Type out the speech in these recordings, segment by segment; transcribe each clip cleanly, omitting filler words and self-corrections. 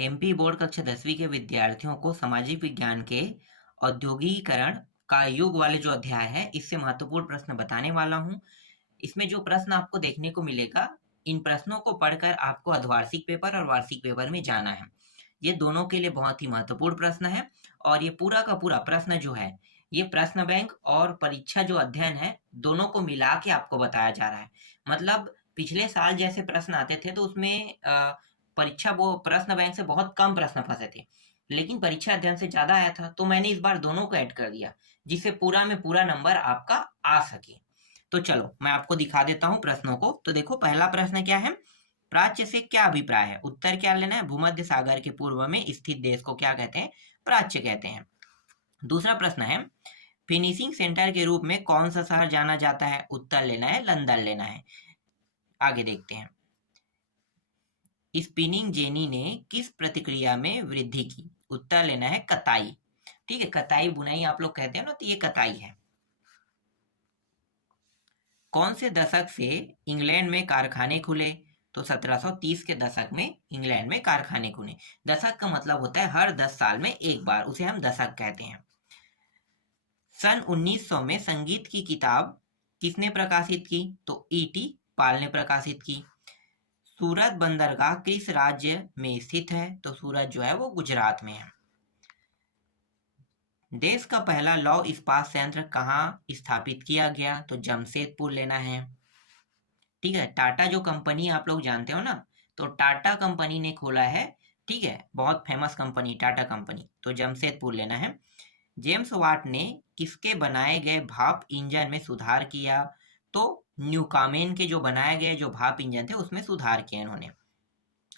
MP board कक्षा 10वीं के विद्यार्थियों को सामाजिक विज्ञान के औद्योगिकीकरण का युग वाले जो अध्याय है इससे महत्वपूर्ण प्रश्न बताने वाला हूँ। इसमें जो प्रश्न आपको देखने को मिलेगा, इन प्रश्नों को पढ़कर आपको अर्धवार्षिक पेपर और वार्षिक पेपर में जाना है। ये दोनों के लिए बहुत ही महत्वपूर्ण प्रश्न है और ये पूरा का पूरा प्रश्न जो है, ये प्रश्न बैंक और परीक्षा जो अध्ययन है, दोनों को मिला के आपको बताया जा रहा है। मतलब पिछले साल जैसे प्रश्न आते थे तो उसमें परीक्षा वो प्रश्न बैंक से बहुत कम प्रश्न फंसे थे, लेकिन परीक्षा अध्ययन से ज़्यादा आया था, तो मैंने इस बार दोनों को ऐड कर दिया, जिससे पूरा में पूरा नंबर आपका आ सके। तो चलो मैं आपको दिखा देता हूँ प्रश्नों को। तो देखो पहला प्रश्न क्या है, प्राच्य से क्या अभिप्राय है? उत्तर क्या लेना है, भूमध्य सागर के पूर्व में स्थित देश को क्या कहते हैं? प्राच्य कहते हैं। दूसरा प्रश्न है, फिनिशिंग सेंटर के रूप में कौन सा शहर जाना जाता है? उत्तर लेना है, लंदन लेना है। आगे देखते हैं, स्पिनिंग जेनी ने किस प्रतिक्रिया में वृद्धि की? उत्तर लेना है, कताई। ठीक है, कताई बुनाई आप लोग कहते हैं ना, तो ये कताई है। कौन से दशक से इंग्लैंड में कारखाने खुले? तो 1730 के दशक में इंग्लैंड में कारखाने खुले। दशक का मतलब होता है हर 10 साल में एक बार, उसे हम दशक कहते हैं। सन 1900 में संगीत की किताब किसने प्रकाशित की? तो ईटी पाल ने प्रकाशित की। सूरत बंदरगाह किस राज्य में स्थित है? तो सूरत जो है वो गुजरात में है। देश का पहला लौह इस्पात संयंत्र कहाँ स्थापित किया गया? तो जमशेदपुर लेना है। ठीक है, टाटा जो कंपनी आप लोग जानते हो ना, तो टाटा कंपनी ने खोला है। ठीक है, बहुत फेमस कंपनी टाटा कंपनी, तो जमशेदपुर लेना है। जेम्स वाट ने किसके बनाए गए भाप इंजन में सुधार किया? तो न्यूकामेन के जो बनाए गए जो भाप इंजन थे उसमें सुधार किया इन्होंने।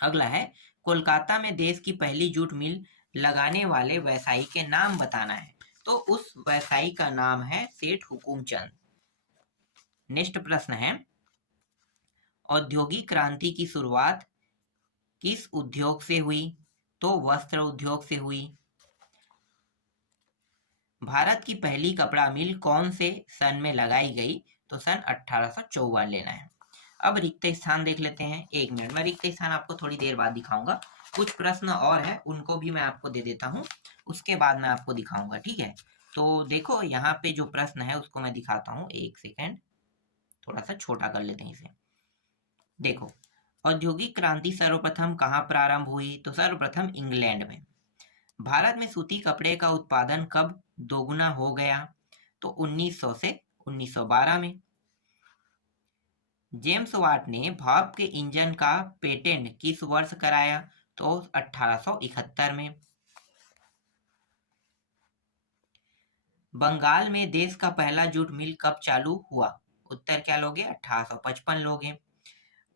अगला है, कोलकाता में देश की पहली जूट मिल लगाने वाले व्यवसायी के नाम बताना है। तो उस व्यवसायी का नाम है सेठ हुकुमचंद। नेक्स्ट प्रश्न है, औद्योगिक क्रांति की शुरुआत किस उद्योग से हुई? तो वस्त्र उद्योग से हुई। भारत की पहली कपड़ा मिल कौन से सन में लगाई गई? तो सन 1854 लेना है। अब रिक्त स्थान देख लेते हैं। 1 मिनट, मैं रिक्त स्थान आपको थोड़ी देर बाद दिखाऊंगा। कुछ प्रश्न और है, उनको भी मैं आपको दे देता हूँ, उसके बाद मैं आपको दिखाऊंगा। ठीक है, तो देखो यहाँ पे जो प्रश्न है उसको मैं दिखाता हूँ। 1 सेकेंड, थोड़ा सा छोटा कर लेते हैं इसे। देखो, औद्योगिक क्रांति सर्वप्रथम कहाँ प्रारंभ हुई? तो सर्वप्रथम इंग्लैंड में। भारत में सूती कपड़े का उत्पादन कब दोगुना हो गया? तो 1900 से 1912 में। जेम्स वाट ने भाप के इंजन का पेटेंट किस वर्ष कराया? तो 1871 में। बंगाल में देश का पहला जूट मिल कब चालू हुआ? उत्तर क्या लोगे? 1855 लोगे।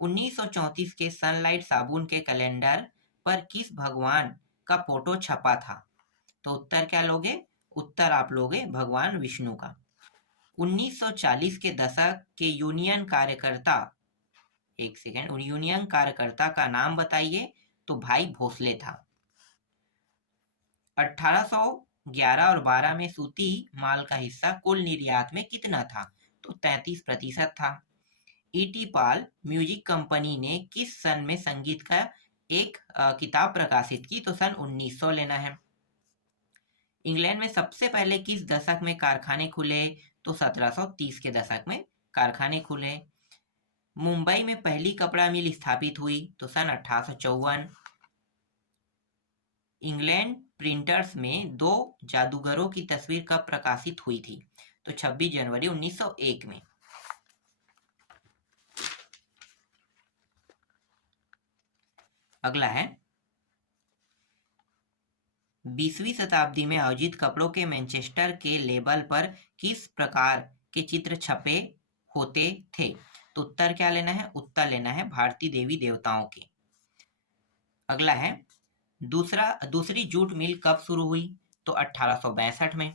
1934 के सनलाइट साबुन के कैलेंडर पर किस भगवान का फोटो छपा था? तो उत्तर क्या लोगे? उत्तर आप लोगे भगवान विष्णु का। 1940 के दशक के यूनियन कार्यकर्ता, 1 सेकेंड, यूनियन कार्यकर्ता का नाम बताइए। तो भाई भोसले था। 1811 और 12 में सूती माल का हिस्सा कुल निर्यात में कितना था? तो 33% था। ईटी पाल म्यूजिक कंपनी ने किस सन में संगीत का एक किताब प्रकाशित की? तो सन 1900 लेना है। इंग्लैंड में सबसे पहले किस दशक में कारखाने खुले? तो 1730 के दशक में कारखाने खुले। मुंबई में पहली कपड़ा मिल स्थापित हुई? तो सन 1854। इंग्लैंड प्रिंटर्स में 2 जादूगरों की तस्वीर कब प्रकाशित हुई थी? तो 26 जनवरी 1901 में। अगला है, 20वीं शताब्दी में आयोजित कपड़ों के मैनचेस्टर के लेबल पर किस प्रकार के चित्र छपे होते थे? तो उत्तर क्या लेना है? उत्तर लेना है भारतीय देवी देवताओं के। अगला है, दूसरी जूट मिल कब शुरू हुई? तो 1862 में।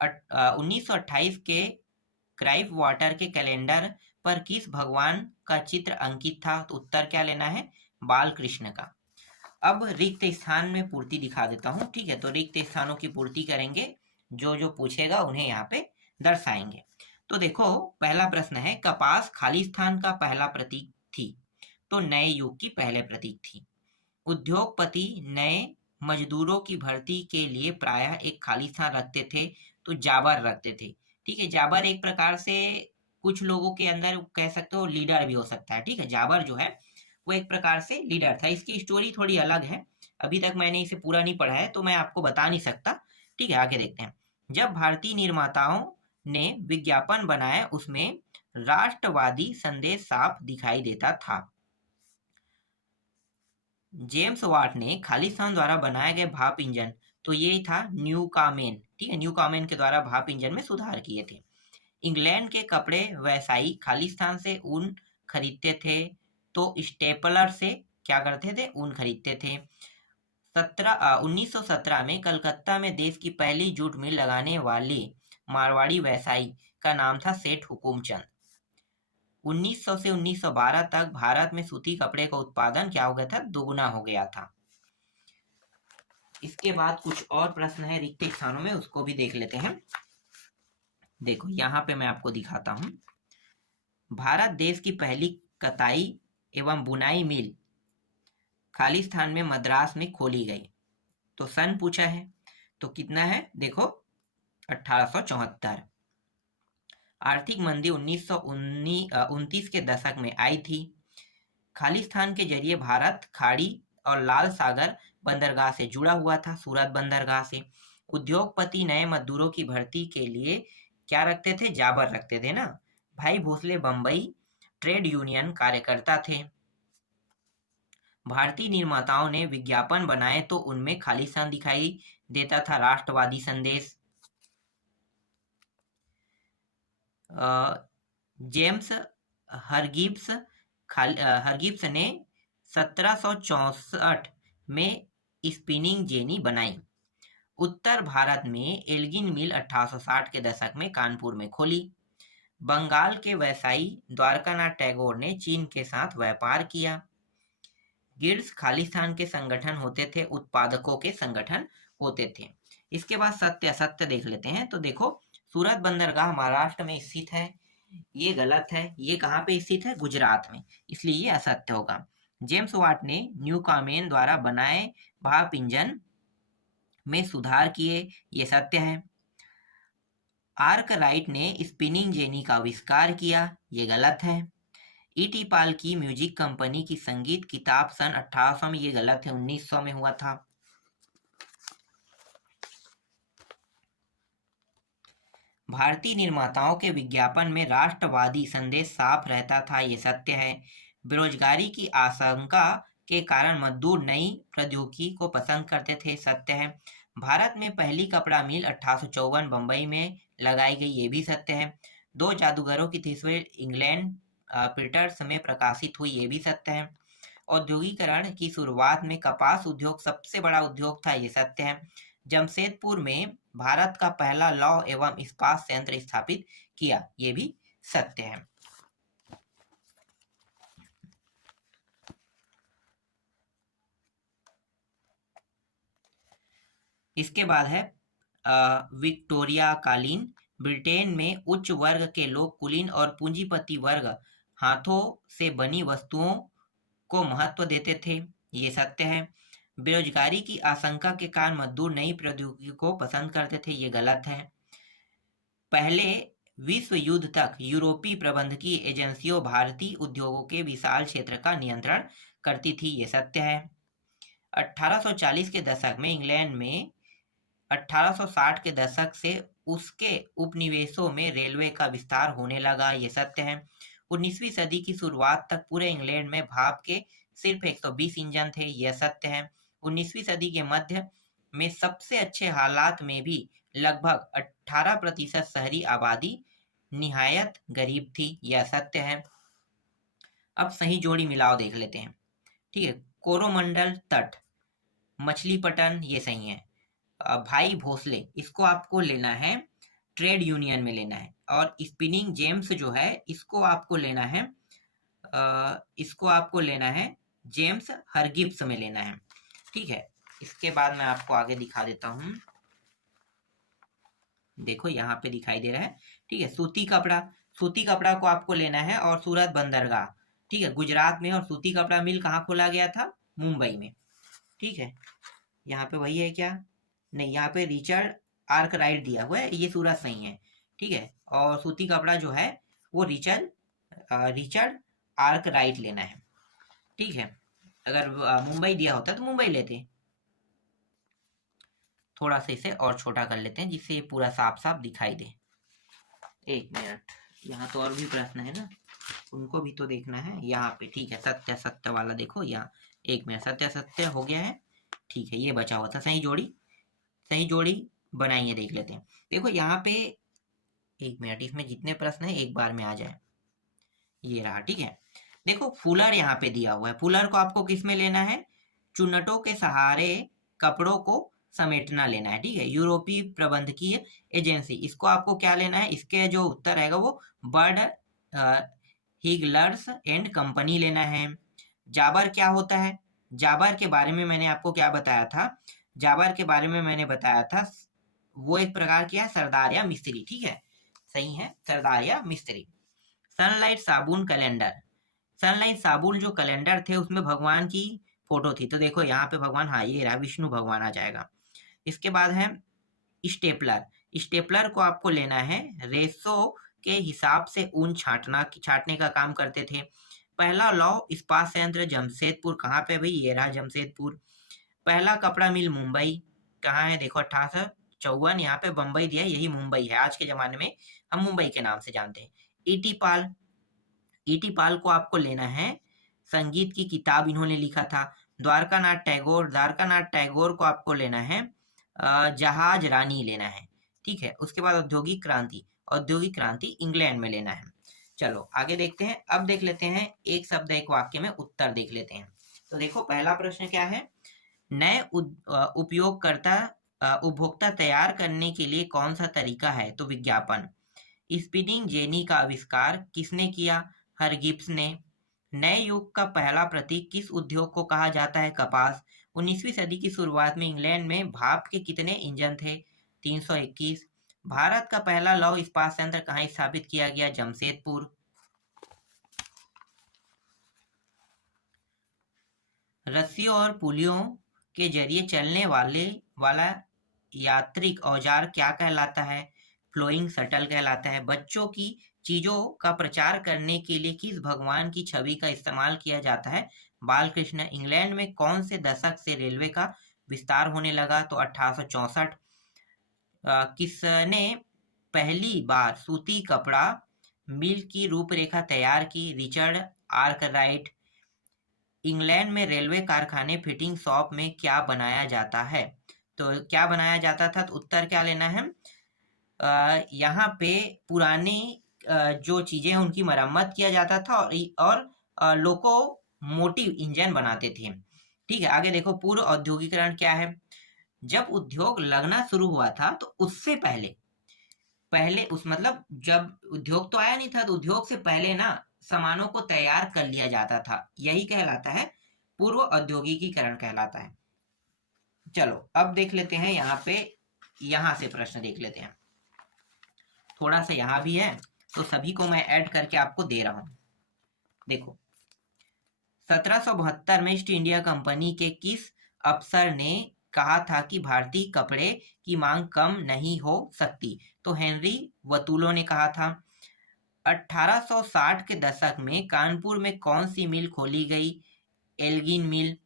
1928 के क्राइव वाटर के कैलेंडर पर किस भगवान का चित्र अंकित था? तो उत्तर क्या लेना है? बाल कृष्ण का। अब रिक्त स्थान में पूर्ति दिखा देता हूँ। ठीक है, तो रिक्त स्थानों की पूर्ति करेंगे, जो जो पूछेगा उन्हें यहाँ पे दर्शाएंगे। तो देखो पहला प्रश्न है, कपास खालिस्तान का पहला प्रतीक थी? तो नए युग की पहले प्रतीक थी। उद्योगपति नए मजदूरों की भर्ती के लिए प्रायः एक खाली स्थान रखते थे, तो जाबर रखते थे। ठीक है, जाबर एक प्रकार से कुछ लोगों के अंदर कह सकते हो लीडर भी हो सकता है। ठीक है, जाबर जो है वो एक प्रकार से लीडर था। इसकी स्टोरी थोड़ी अलग है, अभी तक मैंने इसे पूरा नहीं पढ़ा है तो मैं आपको बता नहीं सकता। ठीक है, आगे देखते हैं। जब भारतीय निर्माताओं ने विज्ञापन बनाया उसमें राष्ट्रवादी संदेश साफ दिखाई देता था। जेम्स वाट ने खालिस्तान द्वारा बनाए गए भाप इंजन, तो ये था न्यू कामेन। ठीक है, न्यू कामेन के द्वारा भाप इंजन में सुधार किए थे। इंग्लैंड के कपड़े व्यवसायी खालिस्तान से ऊन खरीदते थे, तो स्टेपलर से क्या करते थे, ऊन खरीदते थे। 1917 में कलकत्ता में देश की पहली जूट मिल लगाने वाले मारवाड़ी व्यवसायी का नाम था सेठ हुकुमचंद। 1900 से 1912 तक भारत में सूती कपड़े का उत्पादन क्या हो गया था, दोगुना हो गया था। इसके बाद कुछ और प्रश्न है रिक्त स्थानों में, उसको भी देख लेते हैं। देखो यहाँ पे मैं आपको दिखाता हूँ। भारत देश की पहली कताई एवं बुनाई मिल खालिस्तान में मद्रास में खोली गई, तो सन पूछा है, तो कितना है देखो 1874। आर्थिक मंदी 1929 के दशक में आई थी। खालिस्तान के जरिए भारत खाड़ी और लाल सागर बंदरगाह से जुड़ा हुआ था, सूरत बंदरगाह से। उद्योगपति नए मजदूरों की भर्ती के लिए क्या रखते थे, जाबर रखते थे ना। भाई भोसले बंबई ट्रेड यूनियन कार्यकर्ता थे। भारतीय निर्माताओं ने विज्ञापन बनाए तो उनमें खालिस्तान दिखाई देता था, राष्ट्रवादी संदेश। जेम्स हरगिब्स ने 1764 में स्पिनिंग जेनी बनाई। उत्तर भारत में एल्गिन मिल 1860 के दशक में कानपुर में खोली। बंगाल के व्यवसायी द्वारकानाथ टैगोर ने चीन के साथ व्यापार किया। गिल्ड्स खालिस्तान के संगठन होते थे, उत्पादकों के संगठन होते थे। इसके बाद सत्य असत्य देख लेते हैं। तो देखो, सूरत बंदरगाह महाराष्ट्र में स्थित है, ये गलत है। ये कहाँ पे स्थित है, गुजरात में, इसलिए ये असत्य होगा। जेम्स वाट ने न्यू कामेन द्वारा बनाए भाप इंजन में सुधार किए, ये सत्य है। आर्कराइट ने स्पिनिंग जेनी का आविष्कार किया, ये गलत है। ईटी पाल की म्यूजिक कंपनी की संगीत किताब सन 1800 में, ये गलत है, 1900 में हुआ था। भारतीय निर्माताओं के विज्ञापन में राष्ट्रवादी संदेश साफ रहता था, ये सत्य है। बेरोजगारी की आशंका के कारण मजदूर नई प्रौद्योगिकी को पसंद करते थे, सत्य है। भारत में पहली कपड़ा मिल 1854 बंबई में लगाई गई, ये भी सत्य है। 2 जादूगरों की तस्वीर इंग्लैंड पीटर्स में प्रकाशित हुई, ये भी सत्य है। औद्योगिकरण की शुरुआत में कपास उद्योग सबसे बड़ा उद्योग था, ये सत्य है। जमशेदपुर में भारत का पहला लौह एवं इस्पात संयंत्र स्थापित किया, ये भी सत्य है। इसके बाद है विक्टोरिया कालीन ब्रिटेन में उच्च वर्ग के लोग कुलीन और पूंजीपति वर्ग हाथों से बनी वस्तुओं को महत्व देते थे, ये सत्य है। बेरोजगारी की आशंका के कारण मजदूर नई प्रौद्योगिकी को पसंद करते थे, ये गलत है। पहले विश्व युद्ध तक यूरोपीय प्रबंधकीय एजेंसियों भारतीय उद्योगों के विशाल क्षेत्र का नियंत्रण करती थी, ये सत्य है। 1840 के दशक में इंग्लैंड में 1860 के दशक से उसके उपनिवेशों में रेलवे का विस्तार होने लगा, ये सत्य है। 19वीं सदी की शुरुआत तक पूरे इंग्लैंड में भाप के सिर्फ 120 इंजन थे, यह सत्य है। 19वीं सदी के मध्य में सबसे अच्छे हालात में भी लगभग 18% शहरी आबादी निहायत गरीब थी, यह सत्य है। अब सही जोड़ी मिलाओ देख लेते हैं। ठीक है, कोरोमंडल तट, मछलीपट्टन, ये सही है। भाई भोसले, इसको आपको लेना है ट्रेड यूनियन में लेना है। और स्पिनिंग जेम्स जो है इसको आपको लेना है जेम्स हरगिब्स में लेना है। ठीक है, इसके बाद मैं आपको आगे दिखा देता हूं। देखो यहाँ पे दिखाई दे रहा है। ठीक है, सूती कपड़ा को आपको लेना है और सूरत बंदरगाह, ठीक है, गुजरात में। और सूती कपड़ा मिल कहाँ खोला गया था, मुंबई में। ठीक है, यहाँ पे वही है क्या, नहीं, यहाँ पे रिचर्ड आर्कराइट दिया हुआ है, ये सूरत सही है। ठीक है, और सूती कपड़ा जो है वो रिचर्ड आर्कराइट लेना है। ठीक है, अगर मुंबई दिया होता तो मुंबई लेते। थोड़ा सा इसे और छोटा कर लेते हैं जिससे ये पूरा साफ साफ दिखाई दे। एक मिनट, यहाँ तो और भी प्रश्न है ना, उनको भी तो देखना है। यहाँ पे ठीक है, सत्य सत्य वाला देखो यहाँ। एक मिनट, सत्य सत्य हो गया है। ठीक है, ये बचा हुआ था सही जोड़ी बनाइए, देख लेते हैं। देखो यहाँ पे, एक मिनट, इसमें जितने प्रश्न है एक बार में आ जाए। ये रहा, ठीक है। देखो फूलर यहाँ पे दिया हुआ है, फूलर को आपको किस में लेना है, चुन्नटों के सहारे कपड़ों को समेटना लेना है। ठीक है, यूरोपीय प्रबंधकीय एजेंसी, इसको आपको क्या लेना है, इसके जो उत्तर रहेगा वो बर्ड हिगलर्स एंड कंपनी लेना है। जाबर क्या होता है, जाबर के बारे में मैंने आपको क्या बताया था, जाबर के बारे में मैंने बताया था वो एक प्रकार की है सरदार या मिस्त्री। ठीक है, सही है, सरदार या मिस्त्री। सनलाइट साबुन कैलेंडर, सनलाइट साबुन जो कैलेंडर थे उसमें भगवान की फोटो थी, तो देखो यहाँ पे भगवान, हाँ ये रहा, विष्णु भगवान आ जाएगा। इसके बाद है स्टेपलर, स्टेपलर को आपको लेना है, रेसो के हिसाब से ऊन छाटने का काम करते थे। पहला लौ इस्पात संयंत्र जमशेदपुर, कहाँ पे भाई, ये रहा जमशेदपुर। पहला कपड़ा मिल मुंबई, कहाँ है, देखो 1854, यहाँ पे बंबई दिया है, यही मुंबई है, आज के जमाने में हम मुंबई के नाम से जानते हैं। ईटी पाल, ईटी पाल को आपको लेना है, संगीत की किताब इन्होंने लिखा था। द्वारकानाथ टैगोर को आपको लेना है, जहाज रानी लेना है। ठीक है, उसके बाद औद्योगिक क्रांति इंग्लैंड में लेना है। चलो आगे देखते हैं, अब देख लेते हैं एक शब्द एक वाक्य में उत्तर देख लेते हैं। तो देखो पहला प्रश्न क्या है, नए उपभोक्ता तैयार करने के लिए कौन सा तरीका है, तो विज्ञापन। स्पिनिंग जेनी का आविष्कार किसने किया, हरगिब्स ने। नए युग का पहला प्रतीक किस उद्योग को कहा जाता है, कपास। 19वीं सदी की शुरुआत में इंग्लैंड में भाप के कितने इंजन थे, 321। भारत का पहला लौह इस्पात संयंत्र कहाँ स्थापित किया गया, जमशेदपुर। रस्सियों और पुलियों के जरिए चलने वाला यात्रिक औजार क्या कहलाता है, फ्लोइंग शटल कहलाता है। बच्चों की चीजों का प्रचार करने के लिए किस भगवान की छवि का इस्तेमाल किया जाता है, बाल कृष्ण। इंग्लैंड में कौन से दशक से रेलवे का विस्तार होने लगा, तो 1864। किसने पहली बार सूती कपड़ा मिल की रूपरेखा तैयार की, रिचर्ड आर्कराइट। इंग्लैंड में रेलवे कारखाने फिटिंग शॉप में क्या बनाया जाता है, तो क्या बनाया जाता था, तो उत्तर क्या लेना है, यहाँ पे पुरानी जो चीजें हैं उनकी मरम्मत किया जाता था और लोकोमोटिव इंजन बनाते थे। ठीक है, आगे देखो पूर्व औद्योगिकरण क्या है, जब उद्योग लगना शुरू हुआ था तो उससे पहले उस मतलब जब उद्योग तो आया नहीं था, तो उद्योग से पहले ना सामानों को तैयार कर लिया जाता था, यही कहलाता है पूर्व औद्योगिकीकरण कहलाता है। चलो अब देख लेते हैं यहाँ से प्रश्न देख लेते हैं, थोड़ा सा यहाँ भी है तो सभी को मैं ऐड करके आपको दे रहा हूं। देखो 1772 में ईस्ट इंडिया कंपनी के किस अफसर ने कहा था कि भारतीय कपड़े की मांग कम नहीं हो सकती, तो हेनरी वतुलो ने कहा था। 1860 के दशक में कानपुर में कौन सी मिल खोली गई, एल्गिन मिल।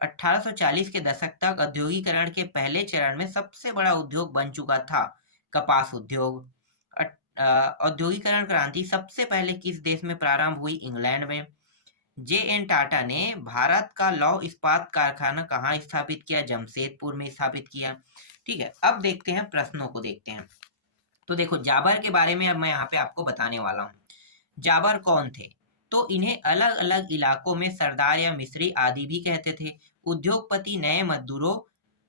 1840 के दशक तक औद्योगिकरण के पहले चरण में सबसे बड़ा उद्योग बन चुका था कपास उद्योग। औद्योगिकरण क्रांति सबसे पहले किस देश में प्रारंभ हुई, इंग्लैंड में। जे.एन. टाटा ने भारत का लौह इस्पात कारखाना कहाँ स्थापित किया, जमशेदपुर में स्थापित किया। ठीक है, अब देखते हैं प्रश्नों को देखते हैं। तो देखो जाबर के बारे में अब मैं यहाँ पे आपको बताने वाला हूँ। जाबर कौन थे, तो इन्हें अलग अलग इलाकों में सरदार या मिस्त्री आदि भी कहते थे। उद्योगपति नए मजदूरों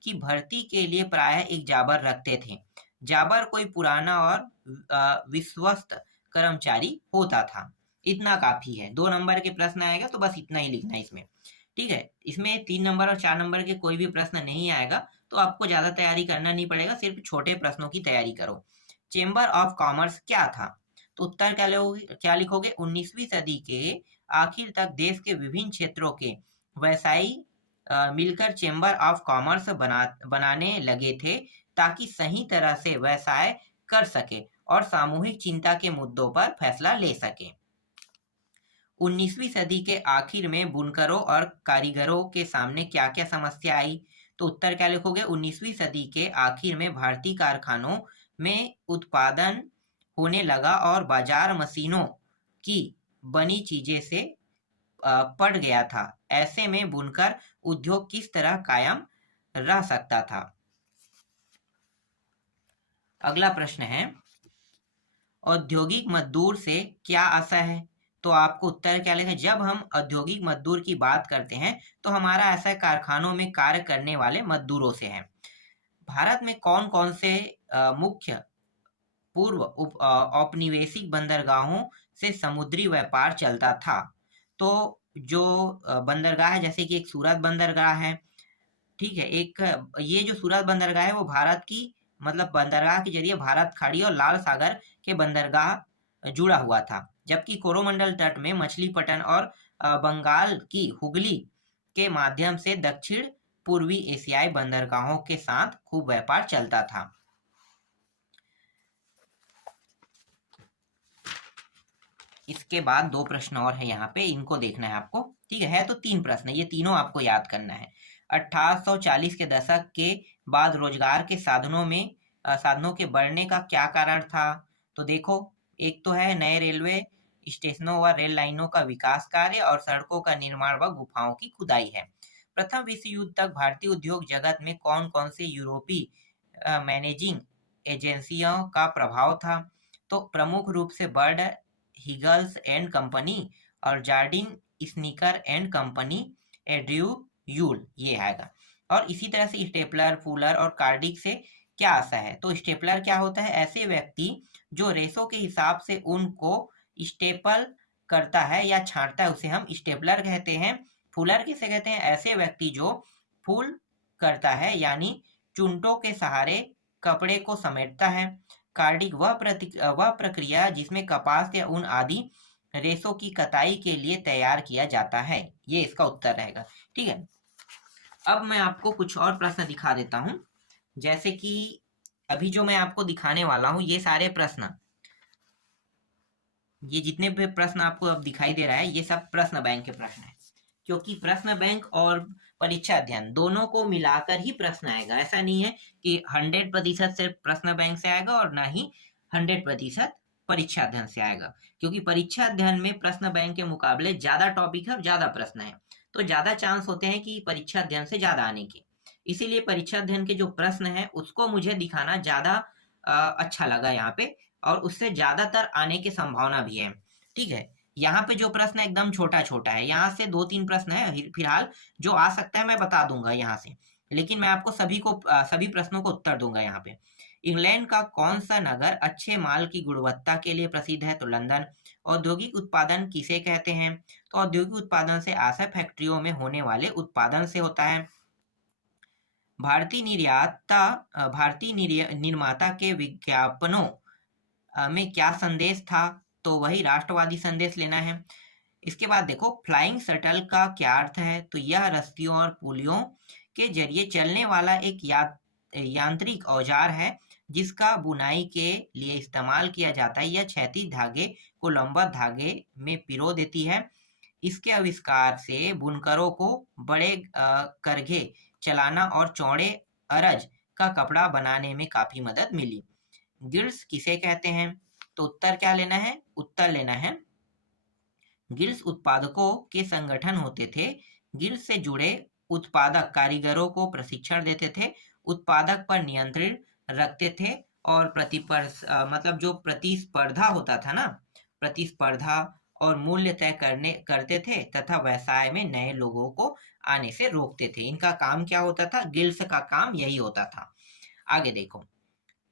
की भर्ती के लिए प्रायः एक जाबर रखते थे। जाबर कोई पुराना और विश्वस्त कर्मचारी होता था। इतना काफी है, 2 नंबर के प्रश्न आएगा तो बस इतना ही लिखना है इसमें। ठीक है, इसमें 3 नंबर और 4 नंबर के कोई भी प्रश्न नहीं आएगा, तो आपको ज्यादा तैयारी करना नहीं पड़ेगा, सिर्फ छोटे प्रश्नों की तैयारी करो। चेंबर ऑफ कॉमर्स क्या था, तो उत्तर क्या लिखोगे, 19वीं सदी के आखिर तक देश के विभिन्न क्षेत्रों के व्यवसायी मिलकर चेंबर ऑफ कॉमर्स बनाने लगे थे ताकि सही तरह से व्यवसाय कर सके और सामूहिक चिंता के मुद्दों पर फैसला ले सके। 19वीं सदी के आखिर में बुनकरों और कारीगरों के सामने क्या क्या समस्या आई? तो उत्तर क्या लिखोगे? 19वीं सदी के आखिर में भारतीय कारखानों में उत्पादन होने लगा और बाजार मशीनों की बनी चीजें से पड़ गया था। ऐसे में बुनकर उद्योग किस तरह कायम रह सकता था? अगला प्रश्न है, औद्योगिक मजदूर से क्या आशय है? तो आपको उत्तर क्या लिखना है? जब हम औद्योगिक मजदूर की बात करते हैं तो हमारा आशय कारखानों में कार्य करने वाले मजदूरों से है। भारत में कौन कौन से मुख्य पूर्व औपनिवेशिक बंदरगाहों से समुद्री व्यापार चलता था? तो जो बंदरगाह है, जैसे कि एक सूरत बंदरगाह है, ठीक है, एक ये जो सूरत बंदरगाह है वो भारत की मतलब बंदरगाह के जरिए भारत खाड़ी और लाल सागर के बंदरगाह जुड़ा हुआ था, जबकि कोरोमंडल तट में मछलीपट्टनम और बंगाल की हुगली के माध्यम से दक्षिण पूर्वी एशियाई बंदरगाहों के साथ खूब व्यापार चलता था। इसके बाद 2 प्रश्न और है यहाँ पे, इनको देखना है आपको, ठीक है तो 3 प्रश्न, ये तीनों आपको याद करना है। 1840 के दशक के बाद रोजगार के साधनों के बढ़ने का क्या कारण था? तो देखो, एक तो है नए रेलवे स्टेशनों व रेल लाइनों का विकास कार्य और सड़कों का निर्माण व गुफाओं की खुदाई है। प्रथम विश्व युद्ध तक भारतीय उद्योग जगत में कौन कौन से यूरोपीय मैनेजिंग एजेंसियों का प्रभाव था? तो प्रमुख रूप से बर्ड हिगल्स एंड कंपनी और Jardine Skinner and company, Andrew Yule, ये आएगा। और इसी तरह से स्टेपलर, फूलर और कार्डिक से क्या आशा है? तो स्टेपलर क्या होता है? ऐसे व्यक्ति जो रेशों के हिसाब से ऊन को स्टेपल करता है या छांटता है उसे हम स्टेपलर कहते हैं। फूलर किसे कहते हैं? ऐसे व्यक्ति जो फूल करता है यानी चुनटों के सहारे कपड़े को समेटता है। कार्डिक वह प्रक्रिया जिसमें कपास या ऊन आदि रेशों की कताई के लिए तैयार किया जाता है। ये इसका उत्तर रहेगा, ठीक है। अब मैं आपको कुछ और प्रश्न दिखा देता हूं, जैसे कि अभी जो मैं आपको दिखाने वाला हूं ये सारे प्रश्न, ये जितने भी प्रश्न आपको अब दिखाई दे रहा है ये सब प्रश्न बैंक के प्रश्न है, क्योंकि प्रश्न बैंक और परीक्षा अध्ययन दोनों को मिलाकर ही प्रश्न आएगा। ऐसा नहीं है कि 100% सिर्फ प्रश्न बैंक से आएगा और ना ही 100% परीक्षा अध्ययन से आएगा, क्योंकि परीक्षा अध्ययन में प्रश्न बैंक के मुकाबले ज्यादा टॉपिक है और ज्यादा प्रश्न है, तो ज्यादा चांस होते हैं कि परीक्षा अध्ययन से ज्यादा आने के। इसीलिए परीक्षा अध्ययन के जो प्रश्न है उसको मुझे दिखाना ज्यादा अच्छा लगा यहाँ पे, और उससे ज्यादातर आने की संभावना भी है, ठीक है। यहाँ पे जो प्रश्न एकदम छोटा छोटा है, यहाँ से 2-3 प्रश्न है फिलहाल जो आ सकता है मैं बता दूंगा यहाँ से, लेकिन मैं आपको सभी प्रश्नों को उत्तर दूंगा यहाँ पे। इंग्लैंड का कौन सा नगर अच्छे माल की गुणवत्ता के लिए प्रसिद्ध है? तो लंदन। औद्योगिक उत्पादन किसे कहते हैं? तो औद्योगिक उत्पादन से आशय फैक्ट्रियों में होने वाले उत्पादन से होता है। भारतीय निर्माता के विज्ञापनों में क्या संदेश था? तो वही राष्ट्रवादी संदेश लेना है। इसके बाद देखो, फ्लाइंग शटल का क्या अर्थ है? तो यह रस्सियों और पुलियों के जरिए चलने वाला एक यांत्रिक औजार है जिसका बुनाई के लिए इस्तेमाल किया जाता है। यह क्षैतिज धागे को लंबवत धागे में पिरो देती है। इसके आविष्कार से बुनकरों को बड़े करघे चलाना और चौड़े अरज का कपड़ा बनाने में काफी मदद मिली। गिल्ड्स किसे कहते हैं? तो उत्तर क्या लेना है? उत्तर लेना है, गिल्ड्स उत्पादकों के संगठन होते थे। गिल्ड्स से जुड़े उत्पादक कारीगरों को प्रशिक्षण देते थे, उत्पादक पर नियंत्रण रखते थे और मतलब जो प्रतिस्पर्धा होता था ना, प्रतिस्पर्धा और मूल्य तय करते थे तथा व्यवसाय में नए लोगों को आने से रोकते थे। इनका काम क्या होता था? गिल्ड्स का काम यही होता था। आगे देखो,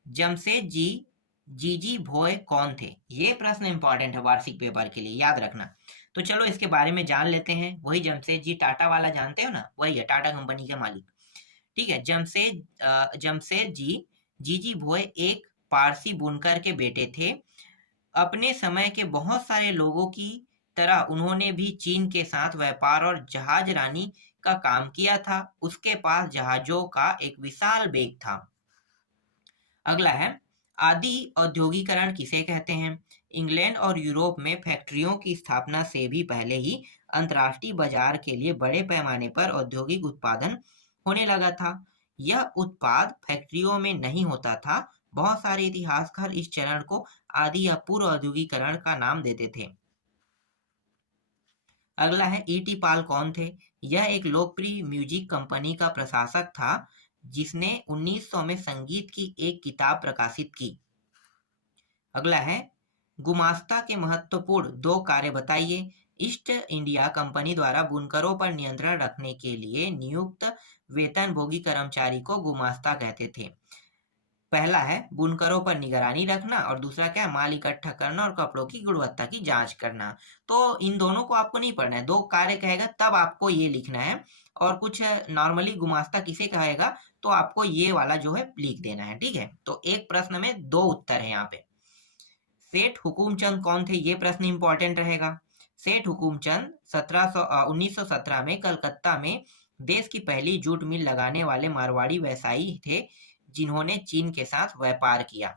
जमशेदजी जीजी भोय कौन थे? ये प्रश्न इंपॉर्टेंट है वार्षिक पेपर के लिए, याद रखना। तो चलो इसके बारे में जान लेते हैं। वही जमशेदजी टाटा वाला जानते हो ना, वही है, टाटा कंपनी के मालिक, ठीक है। जमशेदजी जीजी भोय एक पारसी बुनकर के बेटे थे। अपने समय के बहुत सारे लोगों की तरह उन्होंने भी चीन के साथ व्यापार और जहाजरानी का काम किया था। उसके पास जहाजों का एक विशाल बेग था। अगला है, आदि औद्योगिकरण किसे कहते हैं? इंग्लैंड और यूरोप में फैक्ट्रियों की स्थापना से भी पहले ही अंतर्राष्ट्रीय बाजार के लिए बड़े पैमाने पर औद्योगिक उत्पादन होने लगा था। यह उत्पाद फैक्ट्रियों में नहीं होता था। बहुत सारे इतिहासकार इस चरण को आदि या पूर्व औद्योगिकरण का नाम देते थे। अगला है, ईटी पाल कौन थे? यह एक लोकप्रिय म्यूजिक कंपनी का प्रशासक था जिसने 1900 में संगीत की एक किताब प्रकाशित की। अगला है, गुमास्ता के महत्वपूर्ण 2 कार्य बताइए। ईस्ट इंडिया कंपनी द्वारा बुनकरों पर नियंत्रण रखने के लिए नियुक्त वेतनभोगी कर्मचारी को गुमास्ता कहते थे। पहला है बुनकरों पर निगरानी रखना और दूसरा क्या है, माल इकट्ठा करना और कपड़ों की गुणवत्ता की जांच करना। तो इन दोनों को आपको नहीं पढ़ना है, 2 कार्य कहेगा तब आपको ये लिखना है। और कुछ नॉर्मली गुमास्ता किसे कहेगा तो आपको ये वाला जो है लिख देना है, ठीक है। तो एक प्रश्न में 2 उत्तर है यहाँ पे। सेठ हुकुमचंद कौन थे? ये प्रश्न इंपॉर्टेंट रहेगा। सेठ हुकुमचंद 1917 में कलकत्ता में देश की पहली जूट मिल लगाने वाले मारवाड़ी व्यवसायी थे जिन्होंने चीन के साथ व्यापार किया।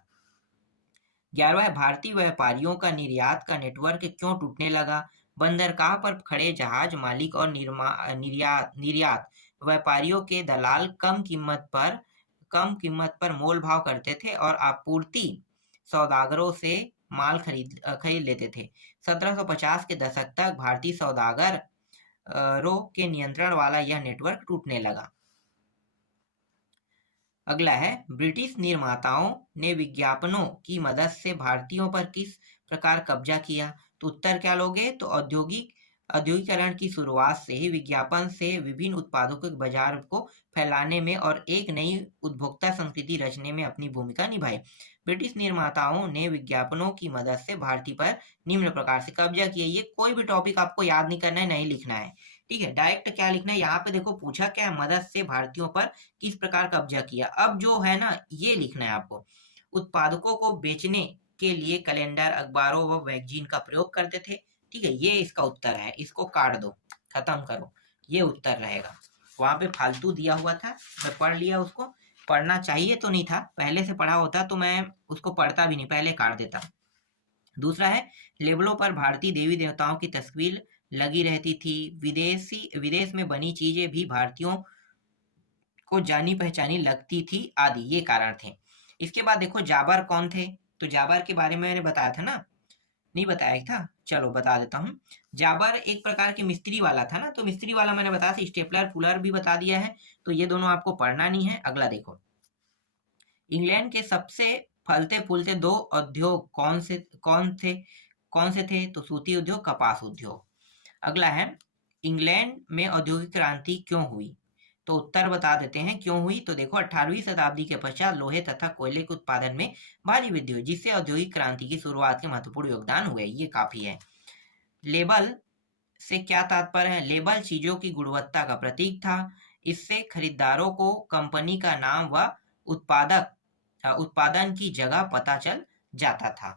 11वां, भारतीय व्यापारियों का निर्यात का नेटवर्क क्यों टूटने लगा? बंदरगाह पर खड़े जहाज मालिक और निर्यात व्यापारियों के दलाल कम कीमत पर मोल भाव करते थे और आपूर्ति सौदागरों से माल खरीद लेते थे। 1750 के दशक तक भारतीय सौदागरों के नियंत्रण वाला यह नेटवर्क टूटने लगा। अगला है, ब्रिटिश निर्माताओं ने विज्ञापनों की मदद से भारतीयों पर किस प्रकार कब्जा किया? तो उत्तर क्या लोगे? तो औद्योगिकरण की शुरुआत से ही विज्ञापन से विभिन्न उत्पादों के बाजार को फैलाने में और एक नई उपभोक्ता संस्कृति रचने में अपनी भूमिका निभाई। ब्रिटिश निर्माताओं ने विज्ञापनों की मदद से भारतीय पर निम्न प्रकार से कब्जा किया। ये कोई भी टॉपिक आपको याद नहीं करना है, नहीं लिखना है, ठीक है। डायरेक्ट क्या लिखना है यहाँ पे, देखो पूछा क्या है, मदद से भारतीयों पर किस प्रकार कब्जा किया। अब जो है ना ये लिखना है आपको। उत्पादकों को बेचने के लिए कैलेंडर, अखबारों व मैगजीन का प्रयोग करते थे, ठीक है। ये इसका उत्तर है, इसको काट दो, खत्म करो, ये उत्तर रहेगा। वहां पे फालतू दिया हुआ था, मैं पढ़ लिया उसको। पढ़ना चाहिए तो नहीं था, पहले से पढ़ा होता तो मैं उसको पढ़ता भी नहीं, पहले काट देता। दूसरा है, लेबलों पर भारतीय देवी देवताओं की तस्वीर लगी रहती थी। विदेश में बनी चीजें भी भारतीयों को जानी पहचानी लगती थी आदि, ये कारण थे। इसके बाद देखो जाबर कौन थे? तो जाबर के बारे में मैंने बताया था ना, नहीं बताया था, चलो बता देता हूँ। जाबर एक प्रकार के मिस्त्री वाला था ना, तो मिस्त्री वाला मैंने बताया था, स्टेपलर फुलर भी बता दिया है, तो ये दोनों आपको पढ़ना नहीं है। अगला देखो, इंग्लैंड के सबसे फलते फूलते 2 उद्योग कौन से थे? तो सूती उद्योग, कपास उद्योग। अगला है, इंग्लैंड में औद्योगिक क्रांति क्यों हुई? तो उत्तर बता देते हैं क्यों हुई। तो देखो 18वीं शताब्दी के पश्चात लोहे तथा कोयले के उत्पादन में भारी वृद्धि हुई जिससे औद्योगिक क्रांति की शुरुआत के महत्वपूर्ण योगदान हुए। ये काफी है। लेबल से क्या तात्पर्य है? लेबल चीजों की गुणवत्ता का प्रतीक था। इससे खरीदारों को कंपनी का नाम व उत्पादन की जगह पता चल जाता था।